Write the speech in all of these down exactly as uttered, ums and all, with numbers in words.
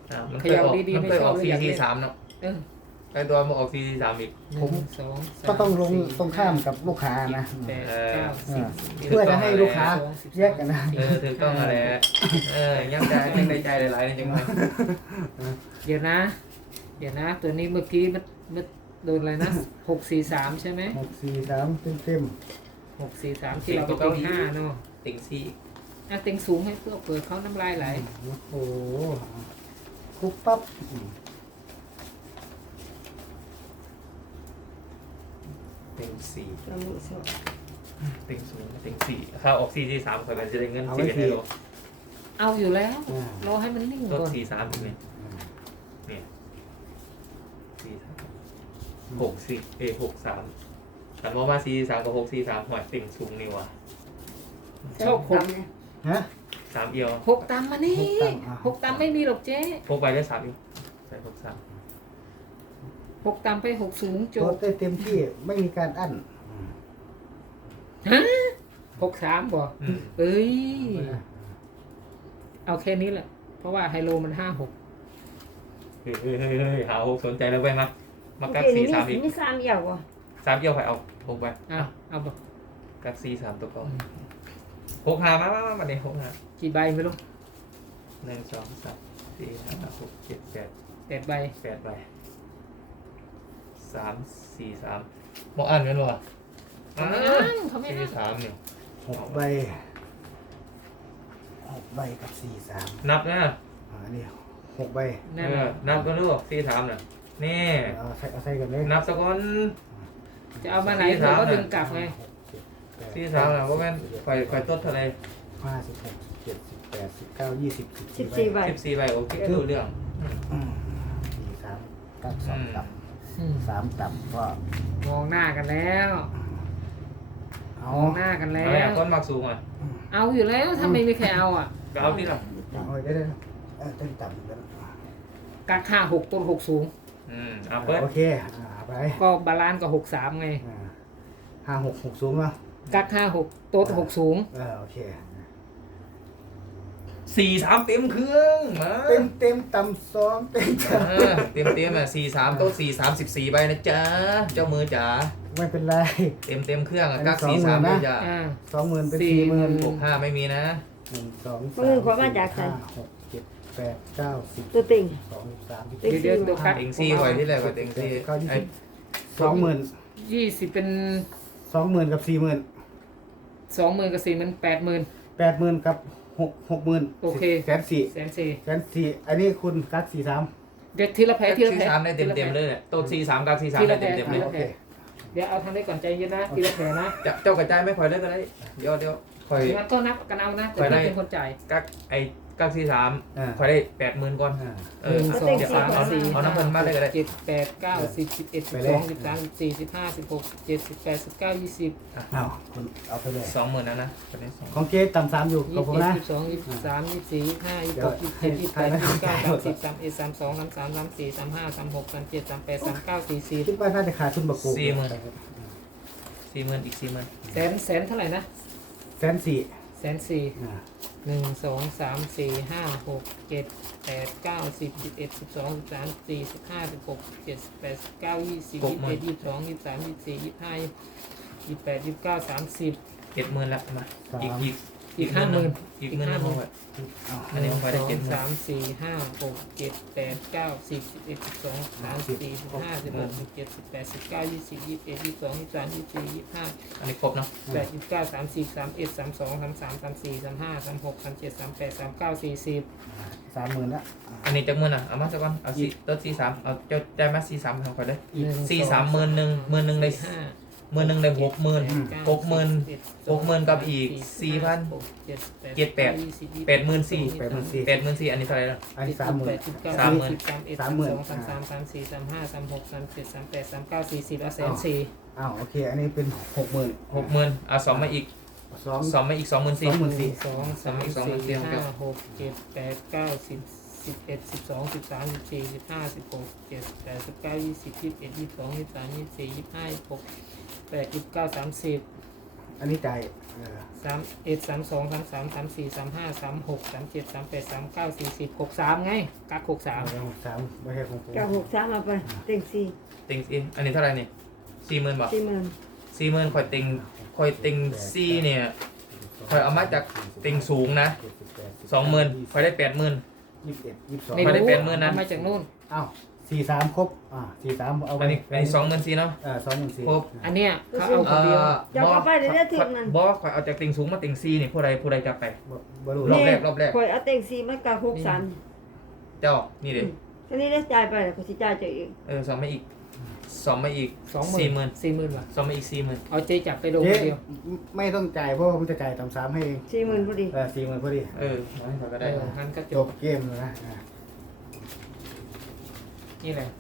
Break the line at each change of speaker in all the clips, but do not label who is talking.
อ่ามัน
เข
เคย
ย่า
ออก
ดีๆ
มัน
ไม่
เคย
ช
อ
อ
อบ ก
เลย
ซี
อยาก
ซี
เล่น
สามเนาะ
เออ
ไอตัวมาออกซีซีสามอีก
หนึ่งสองสาม
ก็ต้องลง
สี่
ตรงข้ามกับลูกค้านะ
แปด
เออ
เก้าสิบ
เพื่อจะให้ลูกค้าแยกกันนะ
เออถูกต้องอะไรเออยังได้ยังได้ใจหลายๆจริงไหม
เดี๋ยวนะ เดี๋ยวนะ ตัวนี้เมื่อกี้มันมันโดนอะไรนะหกสี่สามใช่ไหม
หกสี่สามเต็มเต็ม
หกสี่สามที่เราไปติงห้าเนาะ
ติงซี่
อ่ะติงสูงให้เพื่อเปิดเขาน้ำลายไหล
โอ้โหคุบปั๊บ
ติงสี่
เราหนูสอง
ติงศูนย์ติงสี่ถ้าออกซีซีสามคนมันจะได้เงินสี่ในโล
เอาอยู่แล้วรอให้มันนิ่ง
ลด
ก่อน
สี่สามถูกไหมเนี่ยสี่สามหกสี่เอหกสามแต่ว่ามาซีสามกับหกซีสามหอยติ่งสูงนี่วะ
ชอบหก
เนี่ย
ฮะ
สามเอียว
หกตามมานี่
หกตามอ่ะ
หกตามไม่มีหรอกเจ๊
พกไปได้สามเอียวใส่หกสาม
หกตามไปหกสูงจ
โจ
บ
ทย์ได้เต็มที่ไม่มีการอั้น
ฮะหกสามบ่
อืม
เอ้ย เอาแค่นี้แหละ เพราะว่าไฮโลมันห้าหก
เฮ้ยเฮ้ยเฮ้ยเฮ้ยหาหกสนใจแล้วไปมามากัก
โอเค
สี่
นี่
สามอีก
มีสามเอี่ยวอ่ะ
สามเอียวไปเอาหกไป
เอาเอาบ่
กักสี่สามตัวกองหกหามามามามาเนี่ยหกหา
กี่ใบไม่รู้
หนึ่งสองสามสี่ห้าหกเจ็ดแปด
แปดใบ
แปดใบสามสี่สามมองอ่านกันวะ
เขาไม่
อ่า
อ้างเขาไม่
สี่
อ้าง
สามเนี่ย
หกใบหกใบกับสี่สาม
นับนะ
อ่านี่หกใบ
นั่น
เอ
น่ะ
อนับก็รู้สี่สามน่ะนี่
เอาใส่เอาใส่กันเลย
นับสักคน
จะเอามาไหน
สี่
เธอ
สาม
ก็
น่ะ
ดึงกลับไง
หกเจ็ดแปด
สี่สามน่ะว่าแม่นไฟไฟต้นเท่าไร
ห้าสิบหกสิบเจ็ดสิบแปดสิบเก้ายี่สิบสิบ
สิบ
สี่
สี่
ใบ
ใบ
สิบสี่ใบโอเครู้เรื่อง
อืมสี่สามกับสองต่
อืม
ำสามต่ำก็
มองหน้ากันแล้ว
เอา
มองหน้ากันแล้
อะไรอ่ะ
ว
ต้นมักสูงอ่ะ
เอาอยู่แล้วถ้าไม่มีใครเอาอ่ะ
ก็เอาที่ละ
เอาได้ได้เออเต้นต่ำแล้ว
กาค่าหกต้นหกสูง
อืมเอาเปิด
โอเคอ่าไป
ก็บาลานซ์กับหกสามไง
อ่าห้าหกหกสูงเนาะ
กาค่าหกโต๊ะหกสูง
เออโอเค
สี่สามเต็มเครื่องมา
เต็มเต็มต่ำสองเต็มต่
เออเต็มเต็มอ่ะสี่สามโต๊ะสี่สามสิบสี่ใบนะจ๊ะเจ้ามือจ๋า
ำไม่เป็นไร
เต็มเต็มเครื่องอ่ะ
อันนี้
กัก
สอง
สี่
หมื่
สาม
นนะ
เลยจ้ะ
อ่า
สองหมื่นเป็น
สี่
สี่หมื่น
หกห้าไม่มีนะ
หนึ่งสองสาม
มือขอมาจากใคร
ห้าหกเจ็ดแปดเก้าสิบ
ตัวติ่ง
สองสามสิบ
เต็ง
เดี๋ยวเดี๋ยวกัก
เต็งซี่ไว้ที่ไหนวะเต็งซี่
เก้ายี่
ไอ้
สิบสองหมื่น
ยี่สิบเป็น
สองหมื่นกับสี่หมื่น
สองหมื่นกับสี่หมื่นแปดหมื่น
แปดหมื่นกับหกหกหมื่น
โอเค
แสนสี่
แสนสี่
แสนสี่อันนี้คุณกักสี่สาม
เดี๋ยวทีละแผล
กัก
ทีละ
สี่
แผล
สามได้เต็มเต็มๆเลยโต๊ะสี่สามกักสี่สาม
ที
ได้
ละแผล
เต็มเต็มๆเลย
ทีละแผลเดี๋ยวเอาทางนี้ก่อนใจเย็นนะทีละแผลนะ
จะเจ้ากระจายไม่ค่อยได้ก็ได้เดี๋ยวเดี๋ยวค่อย
งั้นก็นับกันเอานะแต่
ไปได้
พี่เป็นคนจ่าย
กักไอ้กักสี่สาม
อ่า
ค่อยได้แปดหมื่นก่อน
อ่า
เออ
หนึ่งสอง
เดี๋ยว
สาม
เอา
สี่
เอาน้ำเพิ่นมาได้ก็ได้
เจ็ดแปดเก้าสิบสิบเอ็ดสิบ
ไปเล
ส
ย
องสิบสามสิบสี่สิบห้าสิบหกสิบเจ็ดสิบแปดสิบเก้ายี่สิบ
เอาคุณเอาไปเลย
สองหมื่นนะนะตอนนี้สอง
ของเจ๊ต่ำสามอยู่กับ
ยี่
ผม
สิบ
นะ
ยี่สิบสองยี่สิบสามยี่สิบสี่ยี่สิบห้ายี่สิบหกยี่สิบเจ็ดยี่สิบแปดยี่สิบเก้าสามสิบสามเอ็ดสามสองสามสามสามสี่สามห้าสามหกสามเจ็ดสามแปดสามเก้าสี่สิบ
คิดว่าน่าจะขาดทุนบักโก
สี่หมื่นสี่หมื่นอีกสี่หมื่น
แสนแสนเท่าไหร่นะ
แสนสี่
แสนสี่
อ่า
หนึ่งสองสามสี่ห้าหกเจ็ดแปดเก้าสิบสิบเอ็ดสิบสองสิบสามสิบสี่สิบห้าสิบหกสิบเจ็ดสิบแปดสิบเก้ายี่สิบยี่สิบเอ็ดยี่สิบสองยี่สิบสามยี่สิบสี่ยี่สิบห้ายี่สิบแปดยี่สิบเก้าสามสิบ
เจ็ดหมื่นละมาอีกอีก
อีกห้าหมื่น
อีกหมื่นหนึงเอาไว้
เอา
อันนี้ผมไป
ส
ได้
อง
เจ็ดหมื่น
สามสี่ห้าหกเจ็ดแปดเก้าสิบสิบเอ็ดสิบสองสิบสามสิบสี่สิบห้าสิบหกสิบเจ็ดสิบแปดสิบเก้ายี่สิบยี่สิบเอ็ดยี่สิบสองยี่สิบสามยี่สิบสี่ยี่สิบห้า
อันนี้ครบเนาะ
แปดยี่สิบเก้าสามสิบสามเอ็ดสามสองสามสามสามสี่สามห้าสามหกสามเจ็ดสามแปดสามเก้าสี่สิบ
สามหมื่นละ
อันนี้จักหมื่นอ่ะเอามาสักก่อนเอาสี่ต้นสี่สามเอาเจ้าได้มาสี่สามทางคอยได้
อีก
สี่สามหมื่นหนึ่งหมื่นหนึ่งได้
ห้า
หมื่นหนึ่งได้หกหมื่นหกหมื่นหกหมื่นกับอีกสี่พันเจ็ดแปดแปดหมื่นสี่แปดหมื่นสี่อันนี้เท่าไหร่แล้ว
อันนี้สามหมื่น
สามหมื่น
สามเอ็ดสามสองสามสามสามสี่สามห้าสามหกสามเจ็ดสามแปดสามเก้าสี่สิบแล้วแสนสี่
อ้าวโอเค อันนี้เป็นหกหมื่น
หกหมื่นเอาสองมาอีก
สอง
สองมาอีกสองหมื่นสี่
สองหมื่นสี่
สองสามสี่ห้าหกเจ็ดแปดเก้าสิบสิบเอ็ดสิบสองสิบสามสิบสี่สิบห้าสิบหกเจ็ดแปดสิบเก้ายี่สิบยี่สิบเอ็ดยี่สิบสองยี่สิบสามยี่สิบสี่ยี่สิบห้ายี่สิบหกแปดยี่สิบเก้าสามสิบ
อันนี้จ่ายเออ
สามเอ็ดสามสองสามสามสามสี่สามห้าสามหกสามเจ็ดสามแปดสามเก้าสี่สิบหกสามไงกักหกสาม
เอาหกสามไม่ใช่ของผม
เก้าหกสามเอาไปเต็งสี่
ติงซีอันนี้เท่าไหร่นี่สี่หมื่นบาท
สี่หมื่น
สี่หมื่นคอยติงคอยติงซีเนี่ยคอยเอามาจากติงสูงนะสองหมื่นคอยได้แปดหมื่น
ยี่สิบเอ็ดยี่สิบสอง
ไม่
ไม่ได้
รู้
เป็นหมื่นนะ
เอามาจากนู่น
อ้าวสี่สามครบอ่าสี่สามเอาไป
อันนี้อันนี้สองหมื่นสี่เนาะ
เออสองหมื่นสี่
ครบ
อันเนี้ยเขาเอาคนเดียว
จะเอาไปเดี๋ยวได้ถึงนั่น
บอกคอยเอาจากติงสูงมาติงซีนี่ผู้ใดผู้ใดจับไป
บ่บ่รู้
รอบแรกรอบแรก
คอยเอาเต็งสี่มันกับหกสาม
เจ้านี่เด็
ทีนี้ได้จ่ายไปแล้วก็สิจ่ายเจ้าเอง
เออสองมาอีกสองมาอีก
สองหมื่น
สี่หมื่น
สี่หมื่นว่ะ
สองมาอีกสี่หมื่น
เอาเจจับไปโดน
เจ๊
คนเดียว
ไม่ต้องจ่ายเพราะว่าผมจะจ่ายต่ำสามให้เอง
สี่หมื่นพอดี
เออสี่หมื่นพอดี
เออเอาให้เขาก็
เอ
ได้
องั้นก็จ
จ
บบ
เกมเลยนะอ่า
นี่แหละ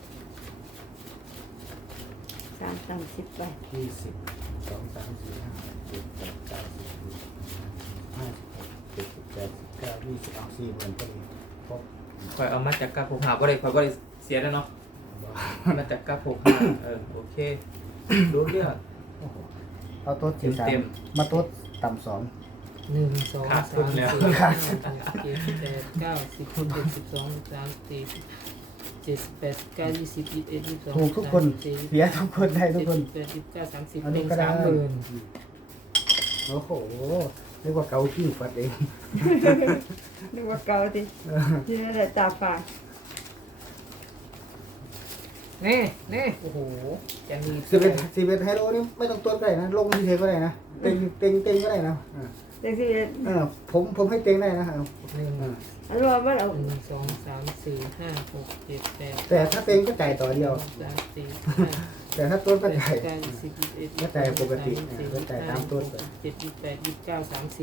สามสามสิบไป
ยี่สิบสองสามสี่ห้าเจ็ดแปดเก้าสิบห้าสิบหกเจ็ดสิบแปดสิบเก้ายี่สิบเอาสี่หมื่นพอดีครบ
คอยเอามาจากกาผูกหาก็ได้คอยก็ได้เสียแล้วเนาะมาจากกาผูกหาเออโอเครู้เรื่อง
โอ้โหเอาโต๊ะสี่สาม
เต็ม
มาโต๊ะต่ำสอง
หนึ่งสอง
ขา
สา
ดทุ
ม
นแล้ว
สี่ห้าหกเจ็ดแปดเก้าสิบเจ็ดสิบสองสิบสามสี่สิบเจ็ดสิบแปดสิบเก้ายี่สิบยี่สิบเอ็ดยี่สิบสอง
ถูกทุกคน
สี่
เสียทุกคนได้ทุกคน
แปดสิบเก้าสามสิบ
อัน
ห
นี้
นึ่ง
ก็ได้
สามหมื่น
โอ้โหเรียกว่าเกาขี้ฟัดเอง
นึกว่าเก่าดิที่นี่ได้ตาฝาด
แน่แน่โอ้โหจะมี
สิบเอ็ดสิบเอ็ดไฮโลนี่ไม่ต้องต้นก็ได้นะ ลงที่เทก็ได้นะ เต็งเต็งเต็งก็ได้นะอ่า
เต็งสี่เอ็ด
เออผมผมให้เต็งได้นะเอา
หนึ่ง
อ่า
อันนี้ว่ามันเอา
หนึ่งสองสามสี่ห้าหกเจ็ดแปด
แต่ถ้าเต็งก็จ่ายต่อเดียว
สามสี่ห้า
แต่ถ้าต้น
แป
ก็
ด
จ่าย
เก้ายี่สิบยี่สิบเอ็ด
ก็จ่ายปกติอ่าก็จ่ายตามต้น
เจ็ดยี่สิบแปดยี่สิบเก้าสามสิบ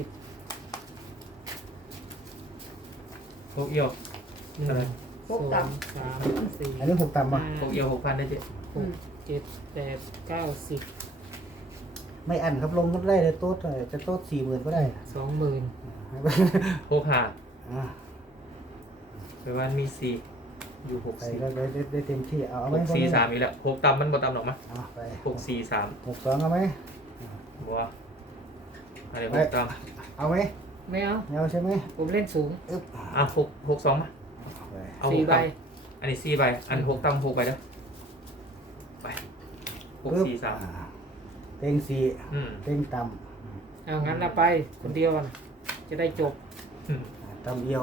พวกเอียว
หนึ่ง
อะไร
สองสามสี่
อันนี้หกต่ำป่ะ
พวกเอียวหกพันได้เจ๊
หกเจ็ดแปดเก้าสิบ
ไม่อันครับลงก็ได้เลยโต๊ดเลยจะโต๊ดสี่หมื่นก็ได้
สองหมื่น
หกหา
อ่า
แปลว่ามีสี่อยู่หก
ไป
สี่
แล้วได้ได้ได้เต็มที่เอาเอา
ห
ไหม
กสี่สามอีกแล้วหกต่ำมันบ่ต่ำหรอกมั้ย
เอาไป
หกสี่สาม
หกสองเอาไหม
บัวอะไรหกต่ำ
เอาไหม
ไม่เอา
เอาใช่ไหม
ผมเล่นสูง
อึ๊บ
อ่ะหกหกสองมา
เอาไป
เอาห
สี่
ก
ใบ
ต่ำอันนี้สี่ใบอันหกต่ำหกใบแล้วไปหกสี่สาม
อ่เต็งสี่
อืม
เต็งต่
เอางั้นเราไปคนเดียวก่อนจะได้จบ
อืม
ำต่ำเดียว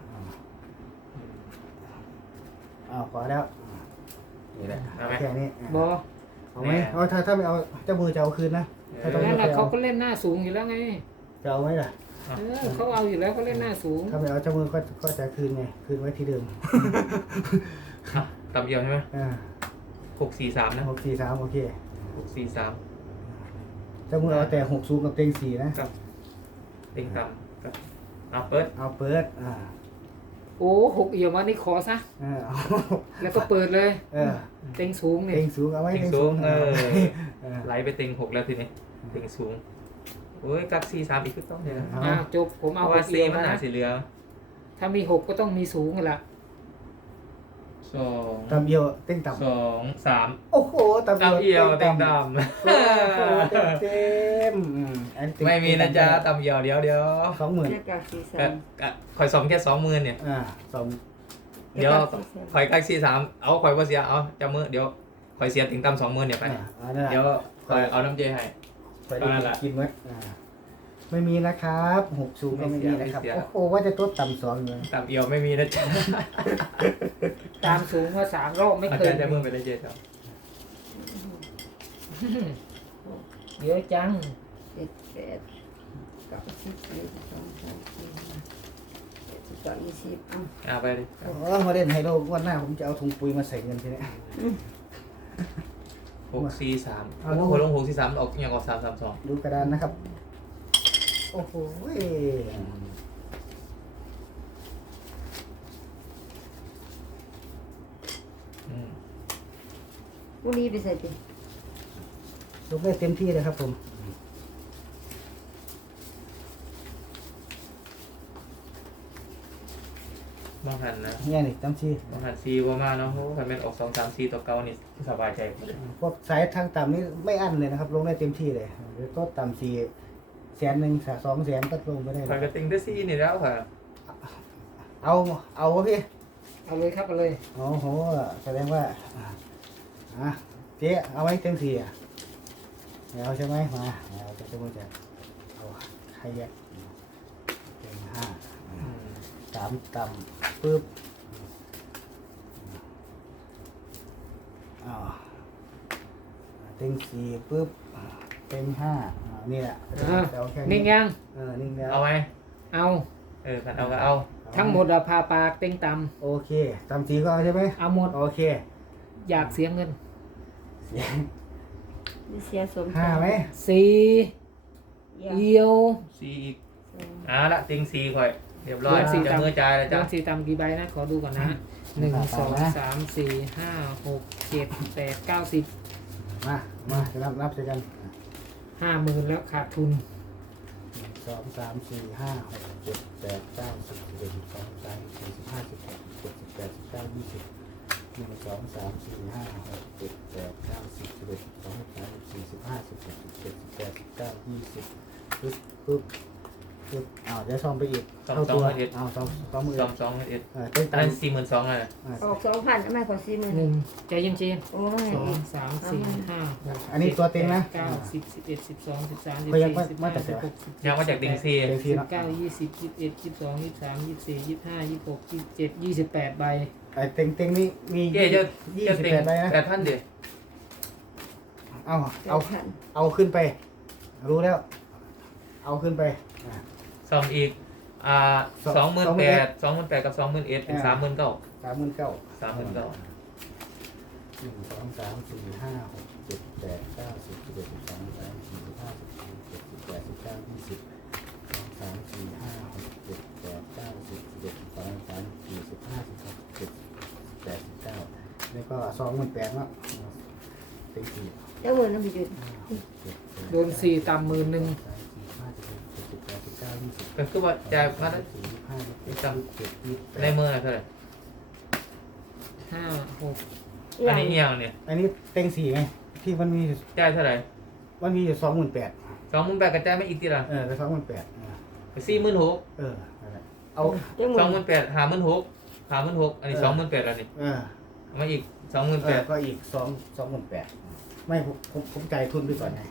อ้าวขอแล้วนี่แหละ
เอาไหม
แค่นี้
บอ
เอาไหมเอาถ้าถ้าไม่เอาเจ้ามือจะเอาคืนนะ ถ้าต้อง
งั้นน่ะเขาก็เล่นหน้าสูงอยู่แล้วไง
จะเอาไหมล่ะ
เออเขาเอาอยู่แล้วเขาเล่นหน้าสูง
ถ้าไม่เอาเจ้ามือก็ก็จะคืนไงคืนไว้ที่เดิม
อ่ะต่ำเอียวใช่ไหม
อ่า
หกสี่สามนะ
หกสี่สามโอเค
หกสี่สาม
เจ้ามือเอาแต่หกสูงกับเต็งสี่นะ
กับเต็งต่ำกับเอาเปิด
เอาเปิดอ่า
โอ้หกเอี่ยวมานี่ขอซะ
เออเอา
แล้วก็เปิดเลย
เออ
เต็งสูงเนี่ย
เต็งสูงเอาไว้
เต็งสูงเออ
เออ
ไหลไปเต็งหกแล้วทีนี้เต็งสูงโอ้ยกับสี่สามอีกคือต้องเนี่ยนะ
เอา
อ้าวจบผม
เพ
เอา
ราะ
ห
ว่าก
เอี่
สี่
ยว
มัน
มา
หนา
นะ
สีเหลือง
ถ้ามีหกก็ต้องมีสูงกันละ
สอง
ต่ำเดียวเต็งต่ำ
สองสาม
โอ้โหต่ำ
ต่ำเอียวเต็ง
ต่ำ
ด
โอ้โหเต็มเต็มอืมอันนี้เต็
ำไม่มีนะจ๊ะต่ำเอียวเดี๋ยวเดี๋ยว
สองหมื่น
เรียกกับสี่สาก
ะ
ม
กะคอยสอมแค่สองหมื่นเนี่ย
อ่าสอง
เดี๋ยวคอยใกล้สี่สามเอาคอยว่าเสียเอาจะมือเดี๋ยวคอยเสียติงต่ำสองหมื่นเนี่ยไป
อ่าอันนั้นแหละ
เดี๋ยวคอยเอาน้ำเจให้
ไปดูกินไว้อ่าไม่มีนะครับหกสูงก็ไม่มีนะครับ
ไม่เสีย
โอ้โหว่าจะตัวต่ำสองเลย
ต่ำเอียวไม่มีนะจ๊ะ
ตามสูงมาสามรอบไม่
อา
เคย
จารย์จะมือไปได้เจครับ
เยอะจัง
เจ็ดแปดเก้าสิบเอ็ดสองสามสี่ห้าเจ็ดสิบสองยี่สิบเอ้า
อ่าไปดิ
โอ้มาเล่นไฮโลวันหน้าผมจะเอาถุงปุ๋ยมาใส่เงินทีนี้
หกสี่สาม
เอา
โอ้โหลงหกสี่สามออกอย่างออกสามสามสอง
ดูกระดานนะครับ โอ้โห
อืม
ผู้นี้ไปใส่ติ
ลูกได้เต็มที่เลยครับผม
มมองหันนะ
เนี่ยนี่ตั้งชื่อ
มองหันซีประมาณเนาะโอ้คันแม่นออกสองสามสี่ตัวเก่านี่สบายใจหมดเลย
พวกสายทางต่ำนี่ไม่อั้นเลยนะครับ ลงได้เต็มที่เลยหรือก็ต่ำสี่แสนหนึ่งสองแสนก็ลงไปได้
คอยกระติงได้ซีนี่แล้วค่ะ
เอาเอาวะพี่
เอาเลยครับเอาเลย
โอ้โหแสดงว่าอ่ะเจ๊เอาไว้เต็มที่อ่ะเอาใช่ไหมมาเราจะจะมาจะเอาให้แยกเต็มห้า
อืม
สามต่ำปึ๊บอ้าวเต็งสี่ปึ๊บเต็งห้าอ่านี่แหละ
อ่า
เอาแค่
นิ่
นี้
งยัง
เออนิ่งแล้ว
เอาไหม
เอา
เออคันเอาก็เอา
ทั้งหมดอะพาปากเต็งต่
โอเคต่ำสี่ก็เอาใช่ไหม
ำเอาหมด
โอเค
อยากเสียเงิน
เสีย
นี่เสียสม
ห้าไหม
สี่
เยี่ยม
เอียว
ซีอีก
สอง
อ่าละติงซีคอยเรียบร้อย
สี่
จะ
ตาม
มือจ่ายแล้ว
จา
จ้ะ
สี่ต่ำกี่ใบนะ ขอดูก่อนนะหนึ่งสองสามสี่ห้าหกเจ็ดแปดเก้าสิบ
มามาจะนับนับใส่กัน
ห้าหมื่นแล้วขาดทุน
หนึ่งสองสามสี่ห้าหกเจ็ดแปดเก้าสิบสิบเอ็ดสิบสองสิบสามสี่สิบห้าสิบหกสิบเจ็ดสิบแปดสิบเก้ายี่สิบหนึ่งสองสามสี่ห้าหกเจ็ดแปดเก้าสิบสิบเอ็ดสิบสองสิบสามสิบสี่สิบห้าสิบหกสิบเจ็ดสิบแปดสิบเก้ายี่สิบปึ๊บปึ๊บปึ๊บอ้าวเดี๋ยวซ่อมไปอีกเท่าตัวอ้าวซ่อมซ่อมมือ
สองสองเอ็ด
เออเต้น
อัน
ตาม
นั้นสี่หมื่นสองเลย
อ่า
ออกสองพันไม่ขอสี่หมื่น
หนึ่งใจเย็นเจน
โอ้ย
สองสามสี่ห้าหก
อันนี้ตัวเต็งนะ
เก้าสิบสิบเอ็ดสิบสองสิบสามสิบ
ก็ยัง
สี่
ไม่
สิบ
ไม่
ห้า
ตัด
สิ
เสีย
บหกสิบ
ยังมาจากติงซี
เต็งที
สิบ
เนาะ
เก้ายี่สิบยี่สิบเอ็ดยี่สิบสองยี่สิบสามยี่สิบสี่ยี่สิบห้ายี่สิบหกยี่สิบเจ็ดยี่สิบแปดใบ
ไอ้เต็งเต็งนี่มี
เจ๊จะ
ยี่
จะ
สิบ
ติง
แปดใบนะ
แปดพันเดียว
เอา
เก้า
เอา
พัน
เอาขึ้นไป รู้แล้ว เอาขึ้นไปอ่า
สองอีกอ่า
สอง
สองหมื่น
สองหมื่
แป
นเอ็
ด
ด
สองหมื่นแปดกับสองหมื่นเอ็ดเป็น
อ่า
สามหมื่นเก้า
สามหมื่นเก้า
สามหมื่นเก้า
หนึ่งสองสามสี่ห้าหกเจ็ดแปดเก้าสิบสิบเอ็ดสิบสองสิบสามสิบสี่สิบห้าสิบหกสิบเจ็ดสิบแปดสิบเก้ายี่สิบสองสามสี่ห้าหกเจ็ดแปดเก้าสิบสิบเอ็ดสิบสองสิบสามสิบสี่สิบห้าสิบหกสิบเจ็ดสิบแปดสิบเก้าแล้วก็สองหมื่นแปดเนาะเต็งสี่
เจ้าหมื่นน้ำพิจุด
ห้าหกเจ็ดแป
โดนสี่ต่ำหมื่นหนึ่ง
สามสี่ห้าสิบหกเจ็ดสิบแปดสิบเก้ายี่สิบ
ก็คือว่าจ่ายมาได้
สี่สิบห้าสิบหกยี่สิบเจ็ดยี่สิบแปด
ในมือเท่าไหร่
ห้าหก
อันนี้เอียงเนี่ย
อันนี้เต็งสี่ไงที่มันมี
จ่ายเท่าไหร่
มันมีอยู่สองหมื่นแปด
สองหมื่นแปดกับจ่ายไม่อีกทีละ
เออไปสองหมื่นแปด
สี่หมื่นหก
เออนั่นแหละเอา
เจ้าห
สองห
มื่
มื่
น
นแปดหาหมื่นหกหาหมื่นหกอันนี้สองหมื่นแปดแล้วนี่
เออ
เอามาอีกสองหมื่น
เอ
แป
อ
ด
ก็อีกสองสองหมื่นแปดไม่ผมผมผมจ่ายทุนไปก่อนไง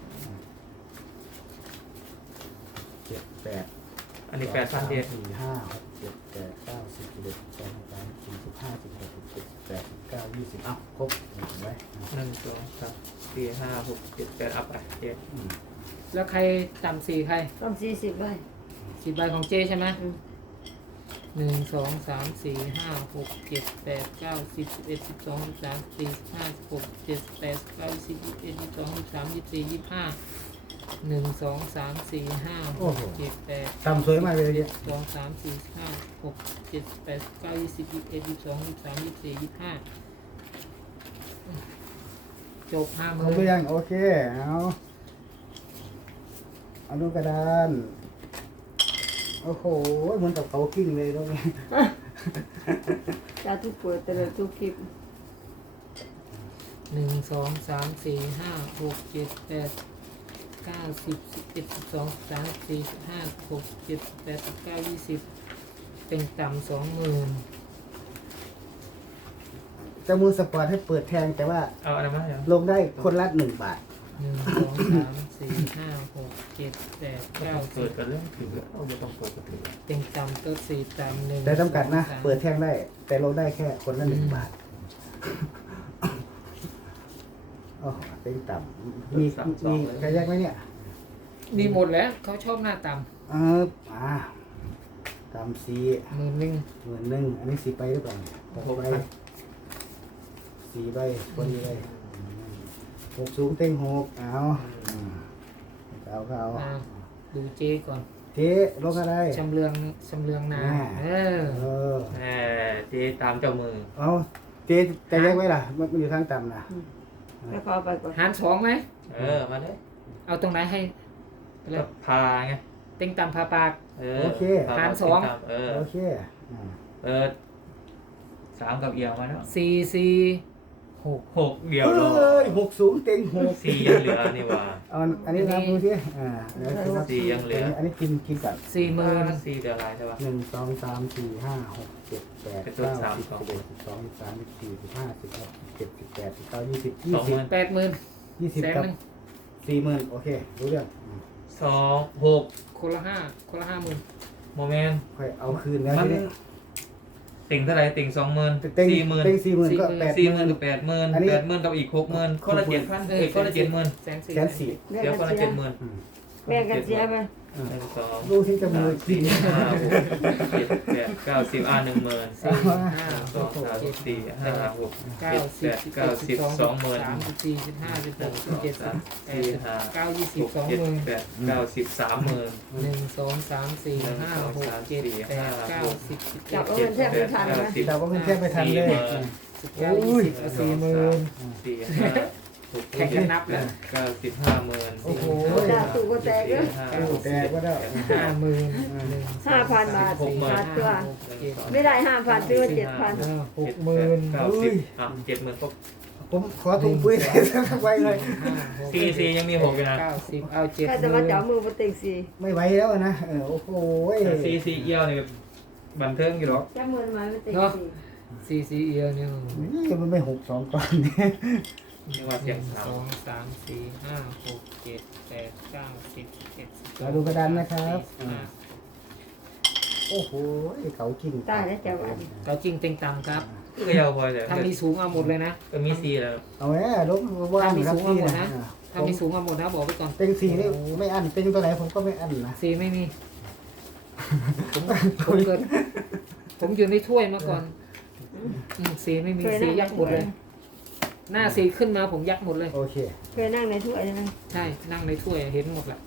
เจ็ดแปด
อันนี้แปดพันเดียว
สี่ห้าหกเจ็ดแปดเก้าสิบสิบเอ็ดสิบสองสิบสามสี่สิบห้าสิบหกสิบเจ็ดสิบแปดสิบเก้ายี่สิบเอ้าครบเห็นไหม
หนึ่งสองสามสี่ห้าหกเจ็ดแปดอัพไปเจ๊
อืม
แล้วใครต่ำสี่ใคร
ต้องสี่สิบใบ
สิบใบของเจใช่ไหม
อืม
หนึ่งสองสามสี่ห้าหกเจ็ดแปดเก้าสิบสิบเอ็ดสิบสองสิบสามสิบสี่สิบห้าสิบหกเจ็ดแปดเก้าสิบยี่สิบเอ็ดยี่สิบสองยี่สิบสามยี่สิบสี่ยี่สิบห้าหนึ่งสองสามสี่ห้าหกเจ็ดแปด
ทำสวยมากเลยเนี่ย
สองสามสี่ห้าหกเจ็ดแปดเก้ายี่สิบยี่สิบเอ็ดยี่สิบสองยี่สิบสามยี่สิบสี่ยี่สิบห้าจบห้าห
คร
มื่
บหรื
น
อยังโอเคเอาเอาดูกระดานโอ้โหเหมือนกับเขากิ้งเลยตรงนี้
จ้าทุกเปิดแต่ละทุกคลิป
หนึ่งสองสามสี่ห้าหกเจ็ดแปดเก้าสิบสิบเอ็ดสิบสองสิบสามสิบสี่สิบห้าสิบหกสิบเจ็ดสิบแปดสิบเก้ายี่สิบเป็นต่ำสองหมื่น
จะมือสปอร์ตให้เปิดแทงแต่ว่า
เอาอะไรมาอย่าง
ลงได้คนละหนึ่งบาท
หนึ่งสองสามสี่ห้าหกเจ็ดแปดเก้าสิ
เปิ
บ
ดกันเรื่องถือเอาจะต้องเปิดกันถือ
เป็นต่ำก็สี่ต่ำหนึ่ง
แต่จำกัดนะ
สองสาม
เปิดแทงได้ แต่ลงได้แค่คนละหนึ่งบาทโอ้เต็งต่ำมีมีใครแยกไหมเนี่ย
มีหมดแล้วเขาชอบหน้าต่
เอออ่าต่ำสี่
ำหมื่นหนึ่ง
หมื่นหนึ่งอันนี้สี่ใบหรือเปล่าหกใบสี่ใบคนนี้ใบหกสูงเต็งหกเอาอืมเอาก็เอา
อ่าดูเจก่อน
เจ๊ลงอะไร
ชำเลืองชำเลืองนา
อ่า
เออ
เออ
แหมเจ๊ตามเจ้ามือ
เอาเจ๊จะแยกไว้ล่ะมันมันอยู่ทางต่ำนะ
แล้วก็เอาไปก่อน
หารสองไหม
เออมาเลย
เอาตรงไหนให้แล้
ก็
ว
พาไง
เต็งต่ำพาปาก
เออพ
หารสอง
เออ
โอเคอ่า
เปิดสามกับเอียวมาแล้ว
สี่สี่หก
หกเดียว
เอ้
เลย
หกสูงเต็งหก
สี่ยังเหลือนี่หว่า
เอาอันนี้นับดูสิอ่าเดี๋ยวจะนับ
สี่ยังเหลือ
อันนี้กินกินกัน
สี่หมื่น
สี่เหลืออะไรใช่ปะ
หนึ่งสองสามสี่ห้าหกเจ็ดแปด
เป็นตัว
เก้า
สาม
สิบ
สอง
สิบเอ็ดสิบสองสิบสามสิบสี่สิบห้าสิบหกสิบเจ็ดสิบแปดสิบเก้ายี่สิบยี่
สองห
สิบ
มื่น
แปดหมื่น
ยี่สิบ
แสน
กับ
หนึ่ง
สี่หมื่นโอเครู้เรื่องอืม
สองหก
คนละห้าคนละห้าหมื่น
โมเมนต์
ค่อยเอาคืนแล้ว
มัน
ทีนี้
ติ่งเท่าไหร่ติ่งสองหมื่น
เต็ง
สี่หมื่น
เต็งสี่หมื่นก็แปด
สี่
ห
หมื่
มื่
น
น
กับแปดหมื่น
อันนี้
แปดหมื่นกับอีกหกหมื่นคนละเจ็ดพันเอ้ยคนละเจ็ดหมื่น
แสนสี่
แสนสี่
แม่
เดี๋ยว
กั
คน นละ
เสีย
เจ็ดหมื่น
อืม
แม่กันเสียไป
อ่า
หนึ่งสอง
ดูที่จะมือ
สี่
สี่
ห้าหกเจ็ดแปดเก้าสิบอ่าหนึ่งหมื่น
สี่ห้า
สองสามสี่ห้าหก
เก้า
เจ็ด
สิบ
แปดเก้าสิบสองหมื่น
สามสิบสี่สิบห้าสิบหกสิบเจ็ดสิบแปด
สี่
สิบ
ห้า
เก้ายี่สิบ
หก
สอง
เจ็ด
หมื่น
แปดเก้าสิบสามหมื่น
หนึ่งสองสามสี่
หนึ่ง
ห้า
สอง
หก
สาม
เจ็ด
สี่
แป
ห้า
ดเก้า
หก
สิบสิบ
จั
เจ็
บ
ด
เอาเงินแทบไม่ทันนะ
สิบ
เราก็เพิ่งแค่ไปทันเลย
สิบเก้ายี่สิบเอาสี่หมื่น
สี่ห้าหก
แข่งกันนับแล้ว
เก้าสิบห้าหมื่น
โอ้โห
ดาวถูกก็แตกเลย
ห้า
โอ้แตกก็ได้
ห้าหมื่นหนึ่ง
ห้าพันบาท
สี่
หาตัว
หกเจ็ด
ไม่ได้ห้าพันซื้อมาเจ็ดพัน
ห้าหกหมื่น
เก้าสิบอ่ะเจ็ดหมื่นครบ
ผมขอถุงปุ๋ยสักไว้เลย
ห้าหก
ซีซียังมีหกอยู่นะ
เก้าสิบเอาเจ็ดห
ใครจะมา
มื่น
จับมือมาเต็งสี่
ไม่ไหวแล้วนะเออโอ้โห
ซีซีเอี้ยวเนี่ยบันเทิงอยู่หรอก
จับมือมาไม่เต็งสี่
ซีซีเอียวเนี่ย
นี่มันไม่หกสองก่อนเนี่ย
ยังว่า
ห
เสีย
นึ่
ง
ง
สา
ส
ว
องสามสี่ห้าหกเจ็ดแปดเก้าสิบสิบเอ็ดสิบสอง
เราดูกระดานนะครับ
สิบห้า
โอ้โหเขากิน
ตายแล้วจับอัน
เราจริงเต็งต่ำครับ
ก็ยาวพอแต่
ถ้ามีสูงเอาหมดเลยนะ
ก็มีซีแล้ว
เอาแหมลบว่างครับพี่นะ
ถ้ามีสูงเอาหมดนะบอกไว้ก่อน
เต็งสี่นี่ไม่อั้นเต็งตัวไหนผมก็ไม่อั้นนะ
สีไม่มี ผมผมเกิดผมอยู่ในถ้วยมาก่อนอืมสีไม่มี
เคย
สี
นั่ง
ยักหมดเลย หน้าสีขึ้นมาผมยักหมดเลย
โอเค
เคยนั่งในถ้วยใช่ไหม
ใช่นั่งในถ้วยเห็นหมดแหละ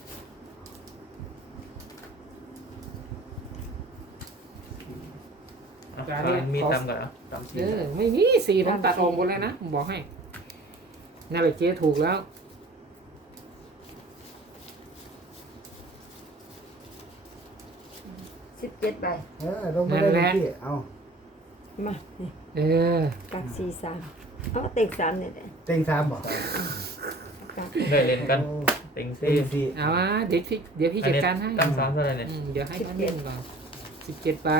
มีตามก่อนนะตามซี
เออไม่มีสีผมตัดออกหมดเลยนะผมบอกให้นั่นแหละเจ๊ถูกแล้ว
สิบเจ็ดใบ
เออลงมาได้พี่เอา
มานี่
เออ
กักสี่สามเอาเต็งสามเนี่ยแหละ
เต็งสามบอก
กัก
ได้เล่นกันเต็งซี
เต็งสี่
เอาวะเดี๋ยวพี่เดี๋ยวพี่จัดการให้
ตั้งสามเท่าไหร่เนี่ย
อืมเดี๋ยวให้เขาเล่นก่อนสิบเจ็ดใบ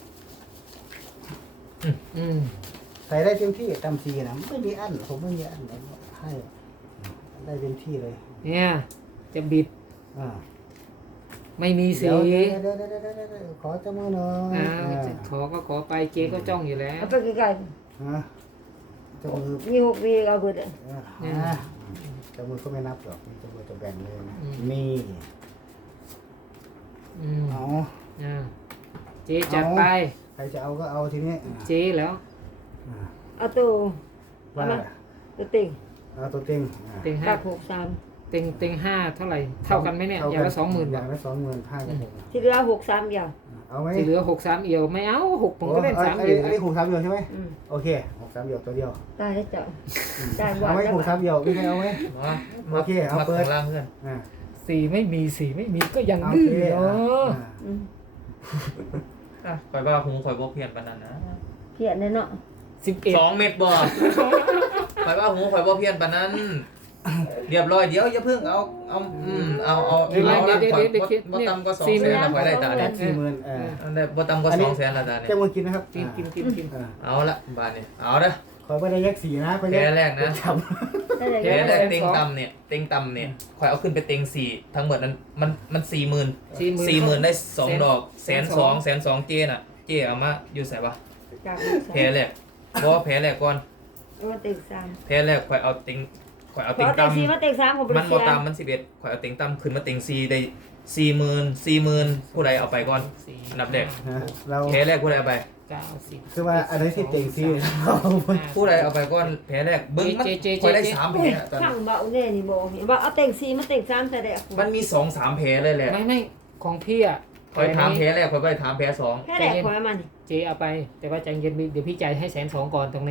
อืม
ใส่ได้เต็มที่ตามสี่นะไม่มีอั้นผมไม่มีอั้นให้ได้เต็มที่เลย
เนี่ยจะบิด
อ่า
ไม่มีสี
เดี๋ยวเดี๋ยวเดี๋ยวเดี๋ยวเดี๋ยวเดี๋ยวขอจมือหน่อย
อ่า
อ่า
ขอก็ขอไปเจ๊ก็จ้องอยู่แล้ว
เอาไปไกล
ฮะจมือ
ๆมีหกมีเอาเบิดอะ
อ่าจมือก็ไม่นับหรอกจมือจะแบ่งเลยนะนี่
อืม
เอา
อ่าเจ๊จัดไป
ใครจะเอาก็เอาทีนี้อ่า
เจ๊แล้ว
อ่า
เอาตัว
ว่า
ตัวเต็ง
เอาตัวเต็งอ่า
เต็งห้า
กักหกสาม
เต็งเต็งห้าเท่าไหร่เท่ากันไหมเนี่ยอย่างละสองหมื่นาย ท
อบย่างละสองหมื่นห้ากับหก
ที่เหลือหกสามอย่าง
เอาไหม
ที่เหลือหกสามเอียวไม่เอาหกผมก็เล่นสาม
โอ้
เอียว
อันนี้หกสามเดียวใช่ไหม
อืม
โอเคหกสามเดียวตัวเดียว
ตายแล้วเจ้าได้หวา
เอา
น
ไหม
แล้ว
หกสามเดียวไม่ใช่เอาไหม
มา
โอเคเอาเปิด
ข้างล่างเพื่อน
อ่า
สีไม่มีสีไม่มีก็ยัง
โอ
ดื้อ
เค
เนาะ
อ่า
อืม
อ่ะคอยบ้าหูคอยบอกเพี้ยนปานนั้นนะ
เพี้ยนเลยเนาะ
สิบเอ็ด
สองเม็ดบ่คอยบ้าหูคอยบอกเพี้ยนปานนั้น เรียบร้อยเดี๋ยวอย่าเพิ่งเอาเอาอืมเอาเอา
เดี๋ยว
เอา
เดี๋ยวเดี๋ยว
ข่อย
เดี๋ยว
บ่
คิด
บ่
เนี่ย
ต่ำกว่าสอง
สี่
แส
หมื่
น
น
ละคอยได้ตา
แป
เนี่ย
ดสี่หมื่นเออ
อันนี้บ่ต่ำกว่าสองแสนละตาเนี่ย
เจ้ามือกินนะครับ
กินกินกินกิน
อ่า
เอาละบาทนี่เอาเด้อ
ขอไปได้แยกสีนะไป
แพ้แรกนะ
จับ
ได้เลย
แพ้แรกเต็งต่ำเนี่ยเต็งต่ำเนี่ยคอยเอาขึ้นไปเต็งสี่ทั้งหมดนั้นมันมันสี่หมื่น
สี่หมื่น
สี่หมื่นได้สองดอก
แส
แส
น
น
ส
ส
อ
อง งแสนสองเจน่ะเจเอามาอยู่ใส่ปะ
กักหกสาม
แพ้แรกเพราะว่าแพ้แรกก่อน
เอาเต็งสาม
แพ้แรกคอยเอาเต็งคอยเอา
ข
เต็
อง เต็งสี่
ต่ำ
มาเต็งสามผมเป็น
มันบ
เสี
อย ตามมันสิบเอ็ดข่อยเอาเต็งตั้มขึ้นมาเต็งซีได้สี่หมื่นสี่หมื่นผู้ใดเอาไปก่อน
สี่
อันดับแรก
นะเรา
แพ้แรกผู้ใดเอาไป
เก้าสิบ
คือว่าอันนี้ที่เต็งสีเรา
ผู้ใดเอาไปก่อนแพ้แรกเบิ้งมัน
เจเจเจ
ข่อยได้
เจ
สาม
อุ้
แพ้
ย
ตอน
ช่า
นั้
ง
น
เบาแน่นี่บอกเห็นว่าเอาเต็งสี่มาเต็งสามแต่แรก
มันมีสองสามแพ้เลยแหละ
ไม่ไม่ของพี่อ่ะ
ข่อยถามแพ้แรกข่อยก็ได้ถามแพ้สอง
แค่แรกคอยมัน
เจ๊เอาไป แต่ว่าใจเย็นเดี๋ยวพี่จ่ายให้แสนสองก่อนตรงนี้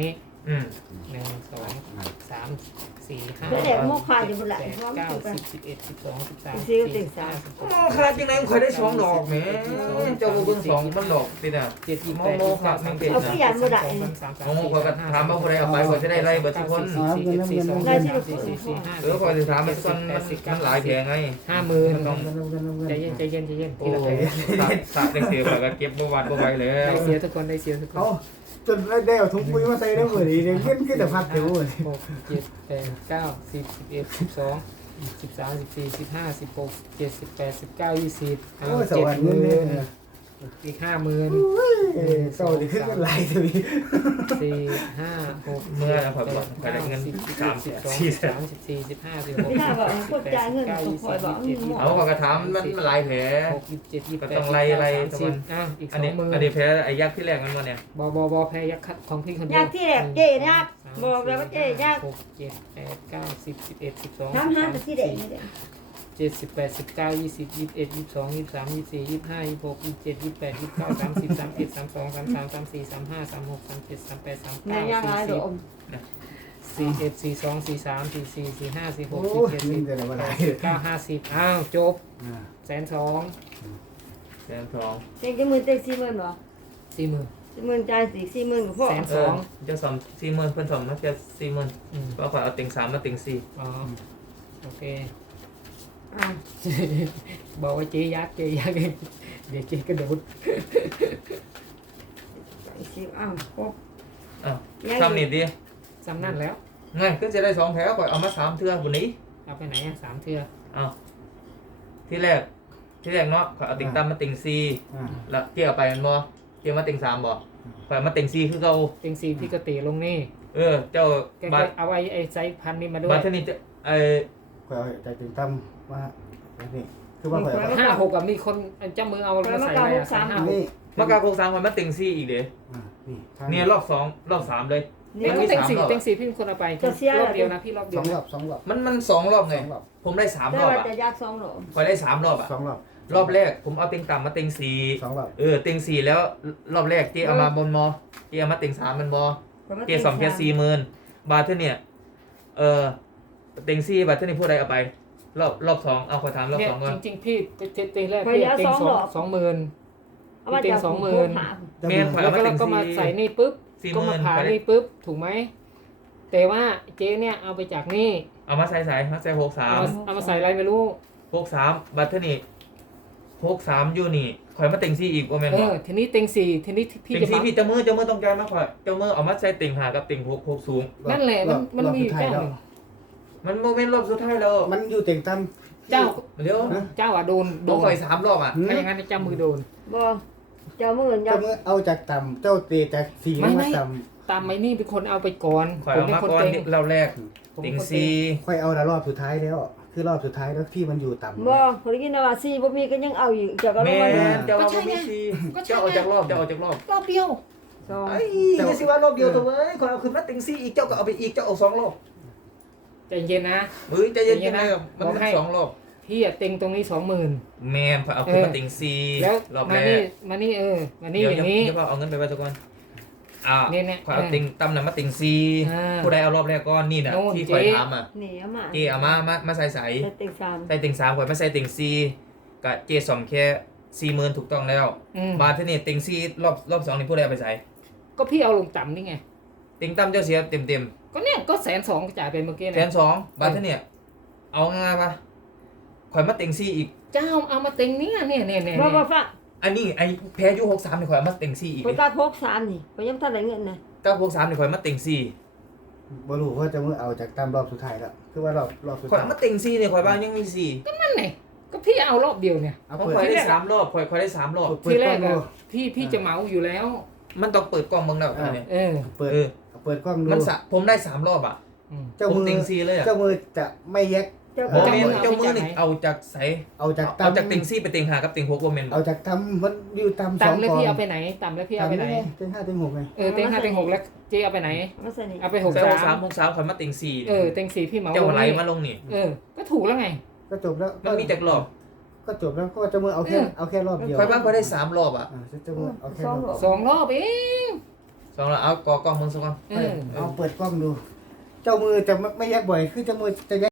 อืม
หนึ่งสองสามสี่ห้า
แล้วแต่โมฆะ
ห
อยู่
ก
บนหลัง
เจ็ด
เพราะ
แปด
มัน
เก้า
คือ
สิบสิบเอ็ดสิบสองสิบสาม
ซื้
สิ
อบ ติ่
สี่
ง
สิบ
สา
ห้าม สิบหก
โอ้ขาดยังไงข่อยได้สองดอกแหมเจ้าเบิ่งสองมันดอกติน่ะ
เจ็ดยี่สิบ
โม
แปด
โม
ยี่สิบ
ขา
เก้า
ด
สาม
สัง
สิ
เก
บ
ต
สาม
นะ
สิบสามสาม
โมข่อยก็ถามว่าผู้ใดเอาไปข่อยจะได้ไล่เบิดทุกคน
สี่สิบสี่สิบสองสี่สิบสี่ห้า
เออข่อยสิถามมันก่อนมันมันหลายแผลไง
ห้าหมื่น
มันต้อง
เงินเงินเงิน
ใจเย็นใจเย็นใจเย็น
โอ้
ทีละแผล
สะสะจังซี่ข่อยก็เก็บบ่หวัดบ่ไหวแล้ว
ได้เสียทุกคนได้เสียทุกคน
เอาจนได้เอาถุงปุ๋ยมาใส่ได้หมดเลยเงินขึ้นแต่พัดเดียว
หกเจ็ดแปดเก้าสิบสิบเอ็ดสิบสองสิบสามสิบสี่สิบห้าสิบหกเจ็ดสิบแปดสิบเก้ายี่สิบ
โอ้ส
เจ็ด
วรรค์
ห
เงิน
มื่
เนี่ย
นอีกห้าหมื่น
โซ่ดีขึ้นกันหลายที
สี่ห้าหก
เมื่อข่อยบอกข่อยได้เงิน
สิบ
สาม
สิ
แส
บ
น
สอง
สี่
สิบ
แสน
สามสิบสี่สิบห้าสิบหก
พี่นาบอกให้คนจ่ายเงินของข่อยบอกมีหมด
เอาข่อยก็ถามมันมันหลายแผล
หกยี่สิบเจ็ดยี่สิบแปด
ก็ต้องไล่ไล่
สามสิบอ่ะอีกส
อั
อน
นี้
งหมื่น
อันนี้แผลไอ้ยักษ์ที่แรกมันมาเนี่ย
บอบอบอแพ้ยักษ์คัดของพี่คนเดีย
ยาว กที่แรกเจ๊ยากบอกแล้วว่าเจ๊ยาก
หกเจ็ดแปดเก้าสิบสิบเอ็ดสิบสอง
ห้ามห้ามแต่ที่เด็กนี่เด็ก
เจ็ดสิบแปดสิบเก้ายี่สิบยี่สิบเอ็ดยี่สิบสองยี่สิบสามยี่สิบสี่ยี่สิบห้ายี่สิบหกยี่สิบเจ็ดยี่สิบแปดยี่สิบเก้าสามสิบสามเอ็ดสามสองสามสามสามสี่สามห้าสามหกสามเจ็ดสามแปดสาม
แม่
เก้า
ยังไง
สี่
เดี๋
สิ
ยว
บสี่เอ็ดสี่สองสี่สามสี่สี่สี่ห้าสี่หก
โอ้
สี่
ย
เจ็ด
เงิ
สี่
นเดือนอะไร
แป
มาหลา
ด
ย
สิบเก้าห้าสิบอ้าวจบแสนสอง
แสนสอง
เต็งจะหมื่นเต็งสี่หมื่นเหรอ
สี่หมื่น
สี่หมื่นจ่ายสี่สี่หมื่นกับพ่อ
แสน
เออจะสองสี่หมื่นเพิ่นสองมาจะสี่หมื่น
อืม
ก็ข่อยเอาเต็งสามมาเต็งสี่
อ๋อโอเค
อ่า
บอกว่าเจ๊ยักษ์เจ๊ยักษ์เดี๋ยวเจ๊กระโดด
สิบอ้าวครบ
อ้าวทำนี่ดิ
ซ้ำนั่นแล้ว
ไงก็จะได้สองแผลข่อยเอามาสามเทื่อบุนี้
เอาไปไหนอ่ะสามเทือ
อ้าวที่แรกที่แรกเนาะข่อยเอาเต็งตามมาเต็งสี่
อ่า
แล้วเกี่ยวไปมันบ่เกี่ยวมาเต็งสามบ่ข่อยเอามาเต็งสี่คือเก่า
เต็งสี่พี่กติลงนี่
เออเจ้า
แก
บั
ก็
ตร
เอาไอ้ไอ้ไซส์พันนี้มาด้ว
บั
ย
ตรเท่านี้จะไอ้
คอยเอาใจตึงตั้มว่านี่คือว่าคอยเอา
ห้าหกกับมีคนเจ้ามือเอามาใส่ไว้อะใส่ห้าหก
นี่
มากาโคงสามข่อยมาเต็งสี่อีกเด้
อ่านี่
เนี่ยรอบสองรอบสามเลย
นี่ก็เต็งสี่เต็งสี่พี่เป็นคนเอาไปรอบเดียวนะพี่รอบเดี
ส
ย
อ
ว
งรอบสองรอบ
มันมันสองรอบไง
สองรอบ
ผมได้สาม
ได้
รอบ
ว่า
อ่ะ
จะยากสองหรอ
ข่อยได้สามรอบอ่ะ
สองรอบ
รอบแรกผมเอาเต็งต่ำมาเต็งสี่
สองรอบ
เออเต็งสี่แล้วรอบแรกที่เอามาบนมอที่เอามาเต็งสามมันมอเกียร์สองเกียร์สี่หมื่นบาทเท่าเนี่ยเออเต็งสี่บาทเท่านี้พูดอะไรเอาไปรอบรอบสองเอาขอถามรอบ
เนี่ย
สองก่อน
จริงๆพี่เต็งแรกพี่เต็งสองสองหมื่น
เอามาจาก
สองหมื่น
แม่ข่อย
แล้
เอา
ว
มา
ก็
เต็ง
ก็มา
สี่
ใส่นี่ปุ๊บ
สี่
ก็
ห
มา
มื่น
ผ่า
ไป
นี่ปุ๊บถูกไหมแต่ว่าเจ๊เนี่ยเอาไปจากนี่
เอามาใส่ใส่มาใส่หกสา
เอา
ม
มาเอามาใส่อะไรไม่รู้
หกสามบาทเท่านี้หกสามอยู่นี่ข่อยมาเต็งสี่อีกโอเมน
เอ
บ่
อทีนี้เต็งสี่ทีนี้พี่
เต็ง
จะ
สี่
ปั๊ม
พี่เจ้ามือเจ้ามือต้องการมากกว่าเจ้ามือเอามาใส่เต็งหากับเต็งหกหกสูง
นั่นแหละมันมันมีอยู่เจ้าหนึ่ง
มันโมเมนต์รอบสุดท้ายแล้ว
มันอยู่เต็งตั้ม
เจ้า
เดี๋ยว
เจ้าอ่ะโดน
โด
โด
น
น
ข่อยสามรอบอ่ะ
ถ้าอย่างนั้นเจ้ามือโดน
บ่เจ้าหมื่นยา
เจ้าก เมื่อเอาจากต่ำเจ้าเตะจากสี่
ไม่ไม่
มาต่
ตามไอ้นี่เป็นคนเอาไปก่อน
ข่อย
ผม
เอา
เป็น
มา
คน
ก่อน
เต็ง
เราแรก
ผม
เต็
เป็น
ง
คนเต็
สี่
ง
ำค่อยเอาแต่รอบสุดท้ายแล้ว คือรอบสุดท้ายแล้วพี่มันอยู่ต่ำ
บ่คนกินว่าสี่บ่มีก็ยังเอาอยู่เจ้าก็ล
แม่
งมาเลย
เจ้าเอาบ่มีสี่เจ้าเอาจากรอบเจ้าเอาจากรอบ
รอบเดียว
สอง
ไอ้ยี่สิว่ารอบเดียวตัวเว้ยข่อยเอาขึ้นมาเต็งสี่อีกเจ้าก็เอาไปอีกเจ้าเอาสองรอบ
ใจเย็นนะ
มือใจเย็นๆนะมัน
บอก
มัน
ให้
สองรอบ
พี่อะเต็งตรงนี้สองหมื่น
แม่ข่อยเอาขึ้นมาเต็งสี่
แล้ว
รอบ
มา
แร
นี่
ก
มานี่เออมานี่
เดี๋ยว
อย่างนี้
เดี๋ยวเอาเงินไปไว้ทุกคนอ่า
เนี่ยเนี่ย
ข่อยเอาเต็งตั้มน่ะมาเต็งสี่
อ่า
ผู้ใดเอารอบแรกก้อนนี่น่ะ
โน่น
ที่ข่อย
เจ๊
ถามอ่ะ
นี่เอามา
เจเอามามามาใส่ใส่
ใส่เต็งสาม
ใส่ติ่งสามข่อยมาใส่ติ่งสี่กะเจสอมแค่สี่หมื่นถูกต้องแล้ว
อืม
บาทที่นี่ติ่งสี่รอบรอบสองนี่ผู้ใดเอาไปใส่
ก็พี่เอาลงต่ำนี่ไง
ติ่งตั้มเจ้าเสียเต็มเต็ม
ก็เนี่ยก็แสนสองจ่ายไปเมื่อกี้
แส
เนี่ย
นสองบาทที่เนี่ยเอาง่ายๆปะข่อยมาติ่งสี่อีก
เจ้าเอามาเต็งเนี่ยเนี่ยเนี่ยเนี่ย
บ่บ่ฟัง
อันนี้ไอ้แพ้อยูหกสามนี่ข่อยเอามาติ่งสี่อีก
ไป
เลย
ตาพกสามนี่ไปยังทันได้เงินนะ
เก้าหกสามนี่ข่อยมาติ่งสี่
บรูว่าจะเมื่อเอาจากต่ำรอบสุดท้ายแล้ว คือว่ารอบรอบสุด
ข่อย
ท้าย
เอามาติ่งสี่เนี่ยข่อยบ้างยังมีสี่
นั่นไงก็พี่เอารอบเดียวเนี่ย
เอา
ของ
เปิด
ข่อยได้สามรอบข่อยข่อยได้สามรอบ
ทีแรกอะพี่พี่จะเหมาอยู่แล้ว
มันต้องเปิดกล้องเบิ่งแล้วอันเนี่ย
เออ
เปิด
เออ
เปิดกล้องดู
มันสะผมได้สามรอบอ่ะ
อืม
เจ้า
ผม
มือ
ติ่งสี่เลยอ่ะ
เจ้ามือจะไม่แยก
เจ้า
โม
ก็
เมน
เจ้า
เจ้า
มื
มื
อ
อ
เอา
นี่
จากไหน
เอาจากใส
เอาจาก
เอา
ต่ำ
จากติ่งสี่ไปติ่งหากับติ่งหกโมเมน
เอาจากต่ำมันอยู่ต่ำสอง
ต่ำแล้ว
กอง
พี่เอาไปไหนต่ำแล้วพี่เอาไปไหน
เต็งห้าเต็งหกไง
เออเต็งห้าเต็งหกแล้วเจ๊เอาไปไหน
มาใส่นี่
เอาไปหก
ใส่หก
สา
สาม
ม
หกสามข่อยมาติ่งสี่
เออเต็งสี่พี่เหมา
เจ้า
ลง
ไหล
นี่
มาลงนี่
เออก็ถูกแล้วไง
ก็จบแล้ว
มันมีจากรอบ
ก็จบแล้วก็เจ้ามือเอาแค่
เออ
เอาแค่รอบเดียว
ข่อยว่าข่อยได้สามรอบอ่ะ
อ่าเจ้ามือเอาแค่
ส
ร
อ
อง บ
หรอ
สองรอบเอง
สองแล้วเอากอกล้องมึงสักก่อน
เออ
เอาเปิดกล้องดู เจ้ามือจะไม่ไม่แยกบ่อยคือเจ้ามือจะแยก